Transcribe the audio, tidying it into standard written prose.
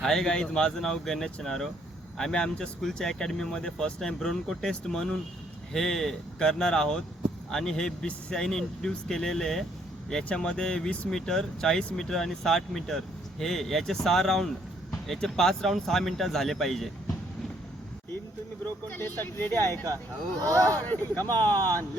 Hi guys, माझं नाव गणेश चनारो. आम्ही आमच्या स्कूलच्या अकॅडमीमध्ये फर्स्ट टाइम ब्रोन्को टेस्ट म्हणून हे करणार आहोत आणि हे BCCIने इंट्रोड्यूस केलेले आहे. याच्यामध्ये 20 मीटर, 40 मीटर आणि 60 मीटर हे याचे 6 राऊंड, याचे 5 राऊंड 6 मिनिटात झाले पाहिजे. टीम, तुम्ही ब्रोन्को टेस्टसाठी रेडी आहे का? Come on.